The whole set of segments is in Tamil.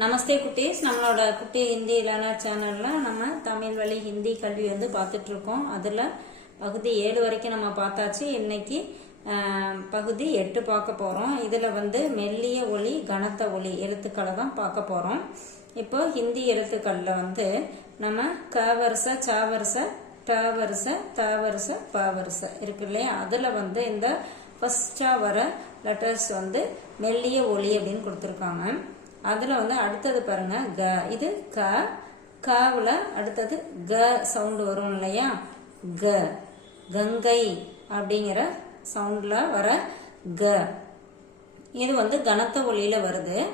நமஸ்தே குட்டீஸ். நம்மளோட குட்டி ஹிந்தி லேனர் சேனல்ல நம்ம தமிழ் வழி ஹிந்தி கல்வி வந்து பார்த்துட்டு இருக்கோம் அதுல பகுதி ஏழு வரைக்கும் நம்ம பார்த்தாச்சு. இன்னைக்கு பகுதி எட்டு பார்க்க போறோம். இதுல வந்து மெல்லிய ஒளி கனத்த ஒளி எழுத்துக்களை தான் பார்க்க போறோம். இப்போ ஹிந்தி எழுத்துக்கள்ல வந்து நம்ம க வருஷ ச வருஷ ட வருஷ த வருஷ ப வருஷ இருக்கு இல்லையா? அதுல வந்து இந்த ஃபர்ஸ்டா வர லெட்டர்ஸ் வந்து மெல்லிய ஒளி அப்படின்னு கொடுத்துருக்காங்க. அதில் வந்து அடுத்தது பாருங்கள் க. இது க. காவில் அடுத்தது க சவுண்டு வரும் இல்லையா? க. கங்கை அப்படிங்கிற சவுண்டில் வர க. இது வந்து கனத்த ஒளியில் வருது.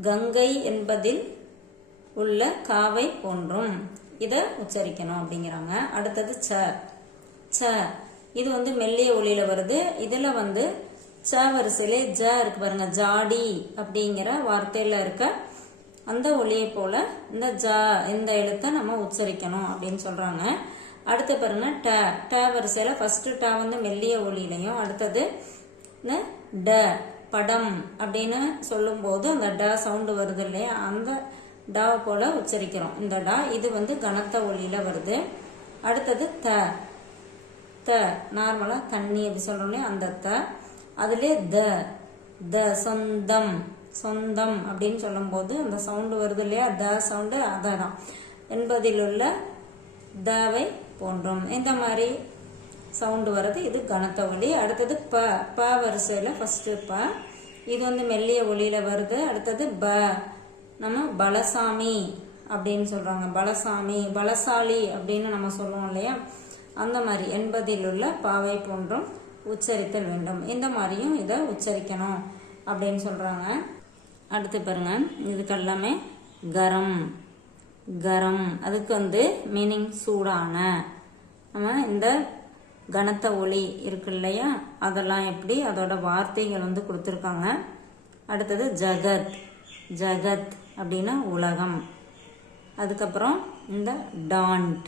கங்கை என்பதில் உள்ள காவை போன்றும். இதை உச்சரிக்கணும் அப்படிங்கிறாங்க. அடுத்தது ச. ச. இது வந்து மெல்லிய ஒளியில் வருது. இதில் வந்து ச வரிசையிலே ஜ இருக்கு பாருங்க ஜாடி அப்படிங்கிற வார்த்தையில இருக்க அந்த ஒளியை போல இந்த ஜ இந்த எழுத்தை நம்ம உச்சரிக்கணும் அப்படின்னு சொல்றாங்க. அடுத்து பாருங்க ட. ட வரிசையில ஃபர்ஸ்ட் ட வந்து மெல்லிய ஒளியிலையும் அடுத்தது இந்த ட படம் அப்படின்னு சொல்லும்போது அந்த ட சவுண்டு வருது இல்லையா? அந்த டா போல உச்சரிக்கிறோம். இந்த டா இது வந்து கனத்த ஒளியில வருது. அடுத்தது த. த நார்மலா தண்ணி அப்படி சொல்றோம் இல்லையா? அந்த த. அதுலேயே த த சொந்தம் சொந்தம் அப்படின்னு சொல்லும்போது அந்த சவுண்டு வருது இல்லையா? த சவுண்டு அதான். என்பதில் உள்ள தவை போன்றும். இந்த மாதிரி சவுண்டு வர்றது இது கனத்த ஒலி. அடுத்தது ப ப வரிசையில் ஃபஸ்ட்டு ப. இது வந்து மெல்லிய ஒளியில் வருது. அடுத்தது ப. நம்ம பலசாமி அப்படின்னு சொல்கிறாங்க பலசாமி பலசாலி அப்படின்னு நம்ம சொல்லுவோம் இல்லையா? அந்த மாதிரி. எண்பதில் உள்ள பாவை போன்றும். உச்சரித்தல் வேண்டும். இந்த மாதிரியும் இதை உச்சரிக்கணும் அப்படின்னு சொல்கிறாங்க அடுத்து பாருங்க. இதுக்கு எல்லாமே கரம். கரம். அதுக்கு வந்து மீனிங் சூடான. நம்ம இந்த கனத்த ஒளி இருக்கு இல்லையா? அதெல்லாம் எப்படி? அதோட வார்த்தைகள் வந்து கொடுத்துருக்காங்க. அடுத்தது ஜகத். ஜகத் அப்படின்னா உலகம். அதுக்கப்புறம் இந்த டாண்ட்.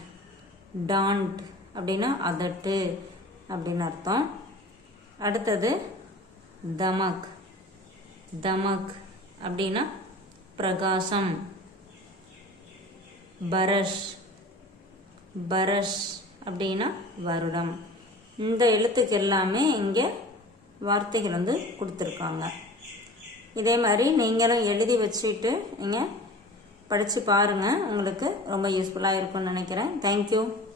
டாண்ட் அப்படின்னா அதட்டு. அப்படின்னு அர்த்தம். அடுத்தது தமக். தமக் அப்படின்னா பிரகாசம். பரஷ். பரஷ் அப்படின்னா வருடம். இந்த எழுத்துக்கு எல்லாமே இங்கே வார்த்தைகள் வந்து கொடுத்துருக்காங்க. இதே மாதிரி நீங்களும் எழுதி வச்சுட்டு நீங்கள் படித்து பாருங்கள் உங்களுக்கு ரொம்ப யூஸ்ஃபுல்லாக இருக்கும்னு நினைக்கிறேன். தேங்க்யூ